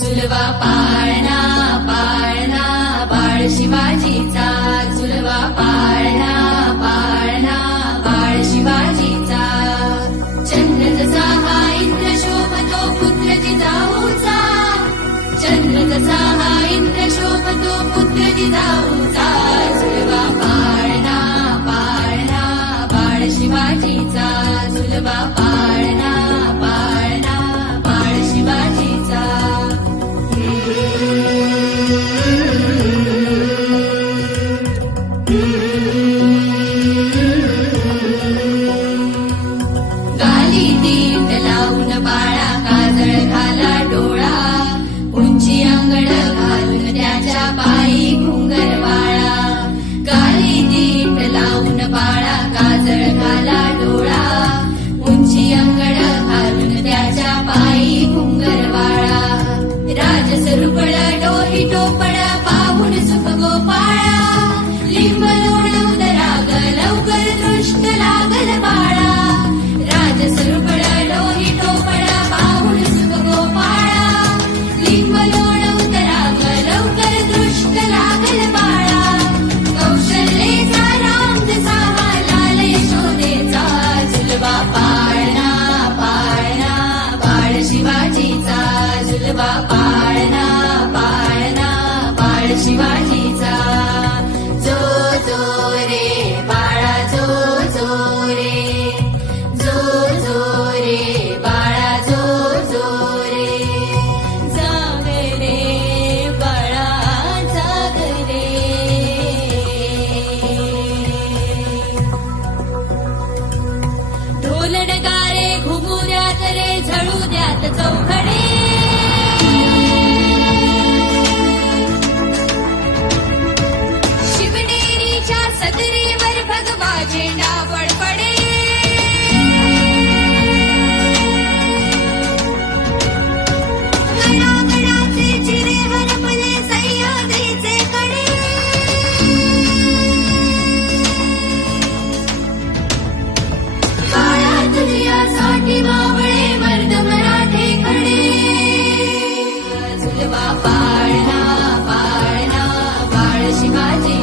झुलवा पाळणा पाळणा बाळ शिवाजीचा, झुलवा पाळणा पाळणा बाळ शिवाजीचा. चंद्र जसा हा इंद्र शोभतो पुत्र जिजाऊचा, चंद्र जसा हा इंद्र शोभतो पुत्र जिजाऊचा. झुलवा पाळणा पाळणा बाळ शिवाजीचा, झुलवा पाळणा पाळणा बाळ शिवाजीचा. गाली दीट लावून बाळा काजळ घाला डोळा, उंची अंगड घालून त्याच्या पायी घुंगर वाळा. गाली दीट लावून बाळा काजळ घाला डोळा, उंची अंगड घालून त्याच्या पायी घुंगर वाळा. राजसरुपळ डोही टोपळ पाहून सुख गोपाळा, लिंब लोण उदराग लवकर दृष्ट लागल बाळा. राजसरुपळ डोही टोपळ पाहून सुख गोपाळा, लिंब लोण उदराग लवकर दृष्ट लागल बाळा. कौशल्येचा राम जसा हा लाल यशोदेचा, झुलवा पाळणा पाळणा बाळ शिवाजीचा, झुलवा पाळणा पाळणा बाळ शिवाजीचा. जो जो रे बाळा जो जो रे, जो जो रे बाळा जो जो रे. जाग रे बाळा जाग रे. ढोल नगारे घुमू द्यात रे, झळू द्यात चौघडे. शिवनेरीच्या सदरीवर भगवा झेंडा फडफडे. गडागडाचे चिरे हरपले सह्याद्रीचे कडे. बाळा तुझ्यासाठी मावळे मर्द मराठे खडे. झुलवा पाळणा पाळणा बाळ शिवाजी